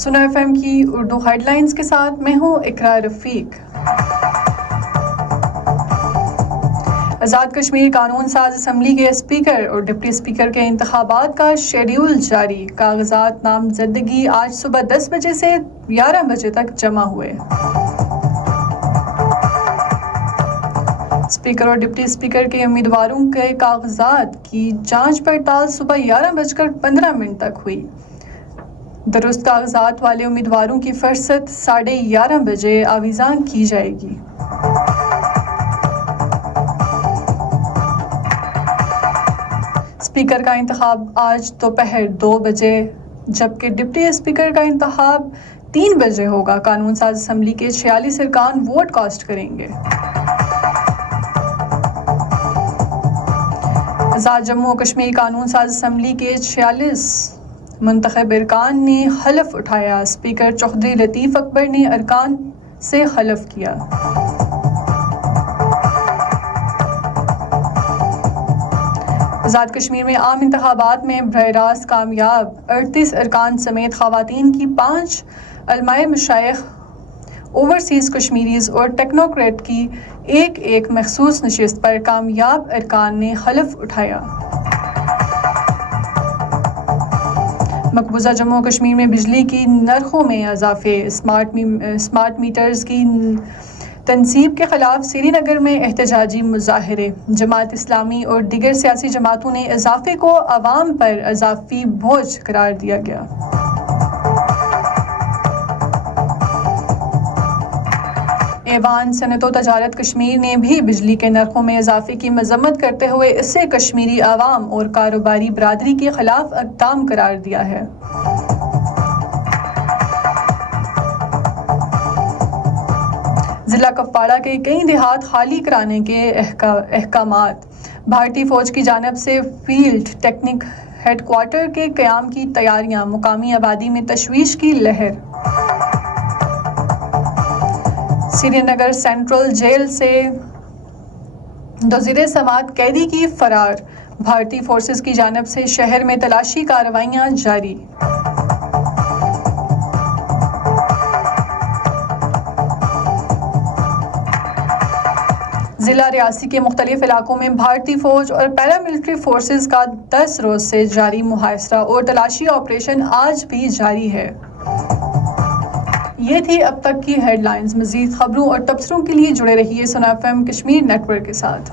سنا F M کی Urdu head lines کے ساتھ میں ہوں اقرا رفیق۔ آزاد کشمیر قانون ساز اسمبلی کے اسپیکر اور ڈپٹی اسپیکر کے انتخابات کا شیڈیول جاری۔ کاغذات نامزدگی آج صبح 10 بجے سے 11 بجے تک جمع ہوئے۔ اسپیکر اور ڈپٹی اسپیکر کے امیدواروں کے کاغذات کی جانچ پڑتال صبح 11:15 تک ہوئی۔ درست کاغذات والے امیدواروں کی فہرست 11:30 بجے آویزاں کی جائے گی۔ اسپیکر کا انتخاب آج دوپہر 2 بجے جبکہ ڈپٹی اسپیکر کا انتخاب 3 بجے ہوگا۔ قانون ساز اسمبلی کے 46 ارکان ووٹ کاسٹ کریں گے۔ آزاد جموں و کشمیر قانون ساز اسمبلی کے 46 منتخب ارکان نے حلف اٹھایا۔ اسپیکر چوہدری لطیف اکبر نے ارکان سے حلف کیا۔ آزاد کشمیر میں عام انتخابات میں براہ راست کامیاب 38 ارکان سمیت خواتین کی 5 علماء مشائخ، اوورسیز کشمیریز اور ٹیکنوکریٹ کی ایک مخصوص نشست پر کامیاب ارکان نے حلف اٹھایا۔ مقبوضہ جموں و کشمیر میں بجلی کی نرخوں میں اضافے، اسمارٹ میٹرز کی تنصیب کے خلاف سری نگر میں احتجاجی مظاہرے۔ جماعت اسلامی اور دیگر سیاسی جماعتوں نے اضافے کو عوام پر اضافی بوجھ قرار دیا گیا۔ ایوان صنعت و تجارت کشمیر نے بھی بجلی کے نرخوں میں اضافے کی مذمت کرتے ہوئے اسے کشمیری عوام اور کاروباری برادری کے خلاف اقدام قرار دیا ہے۔ ضلع کپواڑہ کے کئی دیہات خالی کرانے کے احکامات۔ بھارتی فوج کی جانب سے فیلڈ ٹیکنک ہیڈ کوارٹر کے قیام کی تیاریاں، مقامی آبادی میں تشویش کی لہر۔ سری نگر سینٹرل جیل سے دو سماعت قیدی کی فرار۔ بھارتی فورسز کی جانب سے شہر میں تلاشی کارروائیاں جاری۔ ضلع ریاسی کے مختلف علاقوں میں بھارتی فوج اور پیراملٹری فورسز کا 10 روز سے جاری محاصرہ اور تلاشی آپریشن آج بھی جاری ہے۔ یہ تھی اب تک کی ہیڈ لائنز۔ مزید خبروں اور تبصروں کے لیے جڑے رہیے سنا F M Kashmir network کے ساتھ۔